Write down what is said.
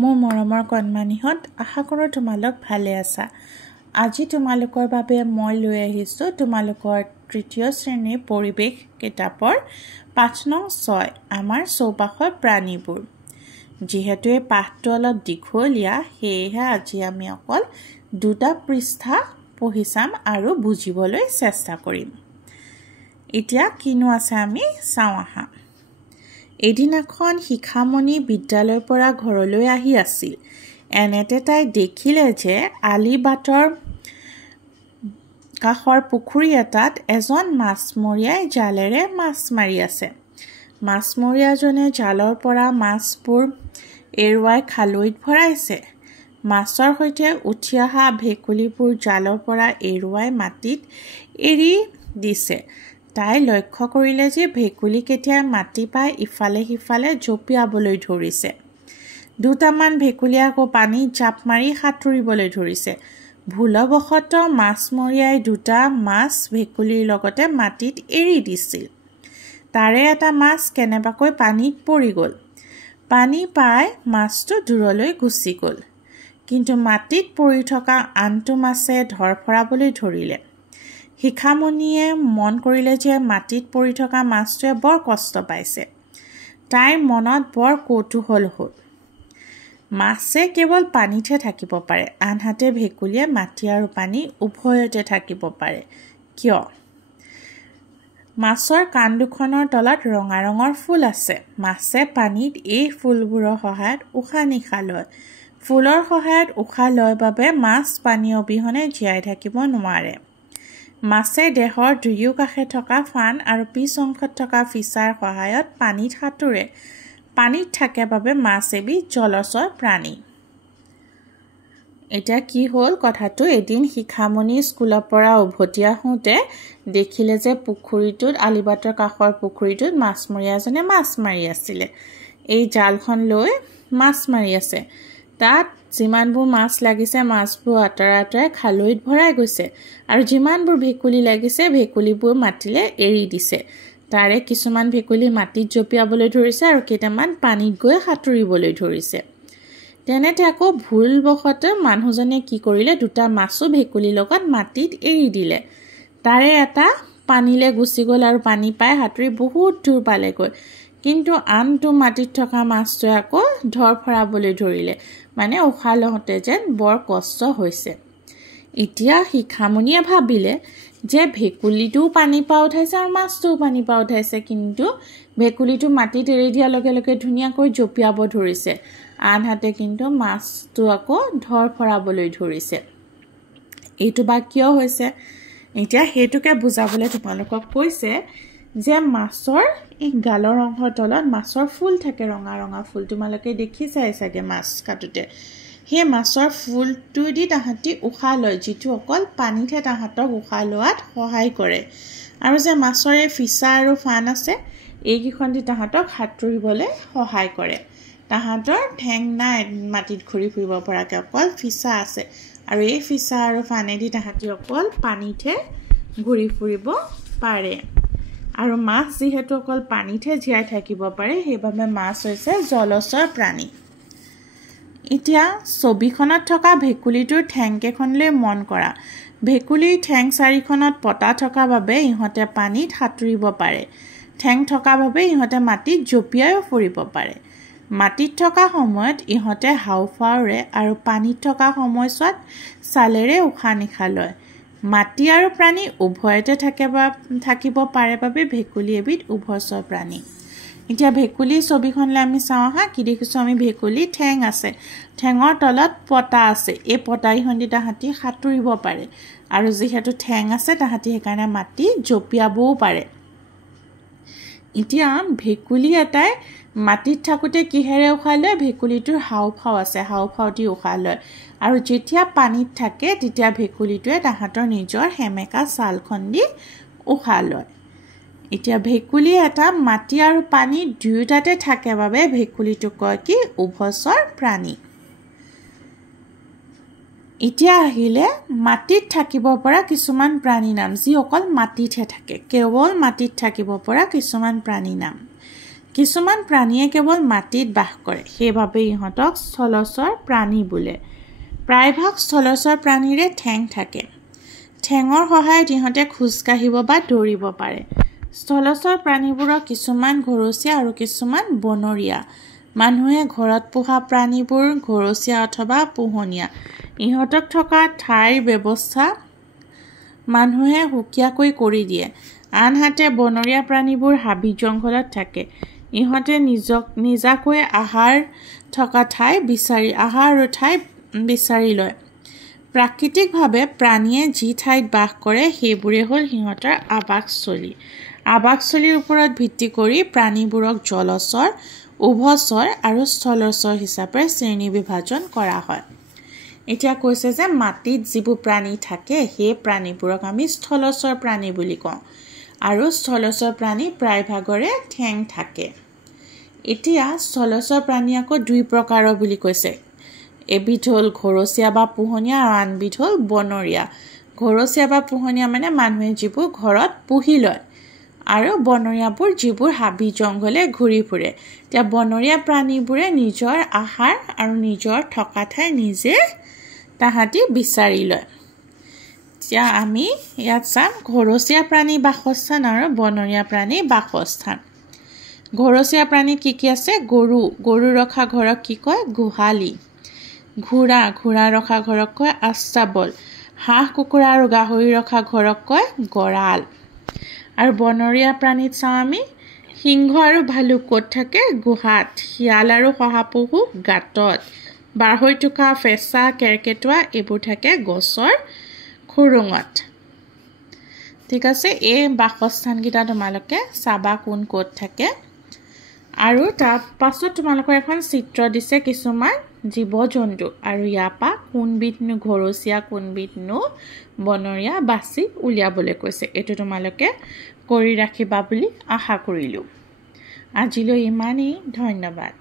মোৰ মৰমৰ কণমানিহঁত আশা কৰোঁ তোমালোক ভালে আছা। আজি তোমালোকৰ বাবে মই লৈ আহিছোঁ তোমালোকৰ তৃতীয় শ্ৰেণীৰ পৰিৱেশ কিতাপৰ পাঠ নং 6 আমাৰ চৌপাশৰ প্ৰাণীবোৰ। যিহেতু এই পাঠটো অলপ দীঘলীয়া সেয়েহে আজি আমি অকল 2টা পৃষ্ঠা পঢ়ি চাম আৰু বুজিবলৈ চেষ্টা কৰিম। এতিয়া কিনো আছে আমি চাওঁ আহা। এদিনাখন শিখামণি বিদ্যালয়ৰ পৰা ঘৰলৈ আহি আছিল। এনেতে তাই দেখিলে যে আলিবাটৰ কাষৰ পুখুৰী এটাত এজন মাছমৰীয়াই জালেৰে মাছ মাৰি আছে। মাছমৰীয়াজনে জালৰ পৰা মাছবোৰ এৰুৱাই খালৈত ভৰাইছে। মাছৰ সৈতে উঠি অহা ভেকুলীবোৰ জালৰ পৰা এৰুৱাই মাটিত এৰি দিছে। তাই লক্ষ্য কৰিলে যে ভেকুলীকেইটাই মাটি পাই ইফালে সিফালে জঁপিয়াবলৈ ধৰিছে। 2টামান ভেকুলীয়ে আকৌ পানীত জাপ মাৰি সাঁতুৰিবলৈ ধৰিছে। ভুলবশতঃ মাছমৰীয়াই 2টা মাছ ভেকুলীৰ লগতে মাটিত এৰি দিছিল। তাৰে এটা মাছ কেনেবাকৈ পানীত পৰি গ'ল। পানী পাই মাছটো দূৰলৈ গুচি গ'ল। কিন্তু মাটিত পৰি থকা আনটো মাছে ধৰফৰাবলৈ ধৰিলে। শিখামণিয়ে মন কৰিলে যে মাটিত পৰি থকা মাছটোৱে বৰ কষ্ট পাইছে। তাইৰ মনত বৰ কৌতূহল হ'ল। মাছে কেৱল পানীতহে থাকিব পাৰে, আনহাতে ভেকুলীয়ে মাটি আৰু পানী উভয়তে থাকিব পাৰে। কিয়? মাছৰ কাণ দুখনৰ তলত ৰঙা ৰঙৰ ফুল আছে। মাছে পানীত এই ফুলবোৰৰ সহায়ত উশাহ নিশাহ লয়। ফুলৰ সহায়ত উশাহ লয় বাবে মাছ পানী অবিহনে জীয়াই থাকিব নোৱাৰে। মাছে দেহৰ দুয়োকাষে থকা ফান আৰু পিছ অংশত থকা ফিচাৰ সহায়ত পানীত সাঁতোৰে। পানীত থাকে বাবে মাছ এবিধ জলচৰ প্ৰাণী। এতিয়া কি হ'ল কথাটো, এদিন শিখামণি স্কুলৰ পৰা উভতি আহোঁতে দেখিলে যে পুখুৰীটোত আলিবাটৰ কাষৰ পুখুৰীটোত মাছমৰীয়া এজনে মাছ মাৰি আছিলে। এই জালখন লৈ মাছ মাৰি আছে। তাত যিমানবোৰ মাছ লাগিছে মাছবোৰ আঁতৰাই আঁতৰাই খালৈত ভৰাই গৈছে আৰু যিমানবোৰ ভেকুলী লাগিছে ভেকুলীবোৰ মাটিলে এৰি দিছে। তাৰে কিছুমান ভেকুলী মাটিত জঁপিয়াবলৈ ধৰিছে আৰু কেইটামান পানীত গৈ সাঁতুৰিবলৈ ধৰিছে। তেনেতে আকৌ ভুলবশতঃ মানুহজনে কি কৰিলে, 2টা মাছো ভেকুলীৰ লগত মাটিত এৰি দিলে। তাৰে এটা পানীলৈ গুচি গ'ল আৰু পানী পাই সাঁতুৰি বহুত দূৰ পালেগৈ। কিন্তু আনটো মাটিত থকা মাছটোৱে আকৌ ধৰফৰাবলৈ ধৰিলে, মানে উশাহ লওঁতে যেন বৰ কষ্ট হৈছে। এতিয়া শিখামণিয়ে ভাবিলে যে ভেকুলীটোও পানী পা উঠাইছে আৰু মাছটোও পানী পা উঠাইছে, কিন্তু ভেকুলীটো মাটিত এৰি দিয়াৰ লগে লগে ধুনীয়াকৈ জঁপিয়াব ধৰিছে, আনহাতে কিন্তু মাছটো আকৌ ধৰফৰাবলৈ ধৰিছে। এইটো বা কিয় হৈছে? এতিয়া সেইটোকে বুজাবলৈ তোমালোকক কৈছে যে মাছৰ এই গালৰ অংশৰ তলত মাছৰ ফুল থাকে, ৰঙা ৰঙা ফুল। তোমালোকে দেখিছাই চাগে মাছ কাটোতে। সেই মাছৰ ফুলটোৱেদি তাহাঁতি উশাহ লয়, যিটো অকল পানীতহে তাহাঁতক উশাহ লোৱাত সহায় কৰে। আৰু যে মাছৰ এই ফিচা আৰু ফান আছে, এইকেইখন দি তাহাঁতক সাঁতুৰিবলৈ সহায় কৰে। তাহাঁতৰ ঠেং নাই মাটিত ঘূৰি ফুৰিব পৰাকৈ, অকল ফিচা আছে। আৰু এই ফিচা আৰু ফানেদি তাহাঁতি অকল পানীতহে ঘূৰি ফুৰিব পাৰে। আৰু মাছ যিহেতু অকল পানীতহে জীয়াই থাকিব পাৰে, সেইবাবে মাছ হৈছে জলচৰ প্ৰাণী। এতিয়া ছবিখনত থকা ভেকুলীটোৰ ঠেংকেইখনলৈ মন কৰা। ভেকুলীৰ ঠেং 4খনত পতা থকা বাবে ইহঁতে পানীত সাঁতুৰিব পাৰে। ঠেং থকা বাবে ইহঁতে মাটিত জঁপিয়াইও ফুৰিব পাৰে। মাটিত থকা সময়ত ইহঁতে হাওঁফাওঁৰে আৰু পানীত থকা সময়ছোৱাত ছালেৰে উশাহ নিশাহ লয়। মাটি আৰু প্ৰাণী উভয়তে থাকিব পাৰে বাবে ভেকুলী এবিধ উভচৰ প্ৰাণী। এতিয়া ভেকুলীৰ ছবিখনলৈ আমি চাওঁ আহা। কি দেখিছোঁ আমি? ভেকুলী ঠেং আছে, ঠেঙৰ তলত পতা আছে। এই পতাকেইখন দি তাহাঁতি সাঁতুৰিব পাৰে আৰু যিহেতু ঠেং আছে তাহাঁতি সেইকাৰণে মাটিত জঁপিয়াবও পাৰে। এতিয়া ভেকুলী এটাই মাটিত থাকোঁতে কিহেৰে উশাহ লয়? ভেকুলীটোৰ হাওঁফাওঁ আছে, হাওঁফাওঁ দি উশাহ লয়। আৰু যেতিয়া পানীত থাকে তেতিয়া ভেকুলীটোৱে তাহাঁতৰ নিজৰ সেমেকা ছালখন দি উশাহ লয়। এতিয়া ভেকুলী এটা মাটি আৰু পানী দুয়োটাতে থাকে বাবে ভেকুলীটোক কয় কি? উভচৰ প্ৰাণী। এতিয়া আহিলে মাটিত থাকিব পৰা কিছুমান প্ৰাণীৰ নাম, যি অকল মাটিতহে থাকে, কেৱল মাটিত থাকিব পৰা কিছুমান প্ৰাণীৰ নাম। কিছুমান প্ৰাণীয়ে কেৱল মাটিত বাস কৰে, সেইবাবে ইহঁতক স্থলচৰ প্ৰাণী বোলে। প্ৰায়ভাগ স্থলচৰ প্ৰাণীৰে ঠেং থাকে। ঠেঙৰ সহায়ত ইহঁতে খোজকাঢ়িব বা দৌৰিব পাৰে। স্থলচৰ প্ৰাণীবোৰৰ কিছুমান ঘৰচীয়া আৰু কিছুমান বনৰীয়া। মানুহে ঘৰত পোহা প্ৰাণীবোৰ ঘৰচীয়া অথবা পোহনীয়া। ইহঁতক থকা ঠাইৰ ব্যৱস্থা মানুহে সুকীয়াকৈ কৰি দিয়ে। আনহাতে বনৰীয়া প্ৰাণীবোৰ হাবি জংঘলত থাকে। ইহঁতে নিজাকৈ আহাৰ আৰু ঠাই বিচাৰি লয়। প্ৰাকৃতিকভাৱে প্ৰাণীয়ে যি ঠাইত বাস কৰে সেইবোৰে হ'ল সিহঁতৰ আৱাসস্থলী। আৱাসস্থলীৰ ওপৰত ভিত্তি কৰি প্ৰাণীবোৰক জলচৰ, উভচৰ আৰু স্থলচৰ হিচাপে শ্ৰেণী বিভাজন কৰা হয়। এতিয়া কৈছে যে মাটিত যিবোৰ প্ৰাণী থাকে সেই প্ৰাণীবোৰক আমি স্থলচৰ প্ৰাণী বুলি কওঁ আৰু স্থলচৰ প্ৰাণী প্ৰায়ভাগৰে ঠেং থাকে। এতিয়া স্থলচৰ প্ৰাণী আকৌ দুই প্ৰকাৰৰ বুলি কৈছে। এবিধ হ'ল ঘৰচীয়া বা পোহনীয়া আৰু আনবিধ হ'ল বনৰীয়া। ঘৰচীয়া বা পোহনীয়া মানে মানুহে যিবোৰ ঘৰত পুহি লয় আৰু বনৰীয়াবোৰ যিবোৰ হাবি জংঘলে ঘূৰি ফুৰে। এতিয়া বনৰীয়া প্ৰাণীবোৰে নিজৰ আহাৰ আৰু নিজৰ থকা ঠাই নিজে তাহাঁতি বিচাৰি লয়। এতিয়া আমি ইয়াত চাম ঘৰচীয়া প্ৰাণী বাসস্থান আৰু বনৰীয়া প্ৰাণী বাসস্থান। ঘৰচীয়া প্ৰাণী কি আছে? গৰু ৰখা ঘৰক কি কয়? গোহালি। ঘোঁৰা ৰখা ঘৰক কয় আস্তাবল। হাঁহ কুকুৰা আৰু গাহৰি ৰখা ঘৰক কয় গঁৰাল। আৰু বনৰীয়া প্ৰাণীত চাওঁ আমি সিংহ আৰু ভালুক ক'ত থাকে? গুহাত। শিয়াল আৰু শহাপহু গাঁতত। বাঢ়ৈটোকা, ফেঁচা, কেৰ্কেটুৱা এইবোৰ থাকে গছৰ খুৰুঙত। ঠিক আছে, এই বাসস্থানকেইটা তোমালোকে চাবা কোন ক'ত থাকে। আৰু তাৰ পাছত তোমালোকৰ এখন চিত্ৰ দিছে কিছুমান জীৱ জন্তু আৰু ইয়াৰ পৰা কোনবিধনো ঘৰচীয়া কোনবিধনো বনৰীয়া বাছি উলিয়াবলৈ কৈছে। এইটো তোমালোকে কৰি ৰাখিবা বুলি আশা কৰিলোঁ। আজিলৈ ইমানেই। ধন্যবাদ।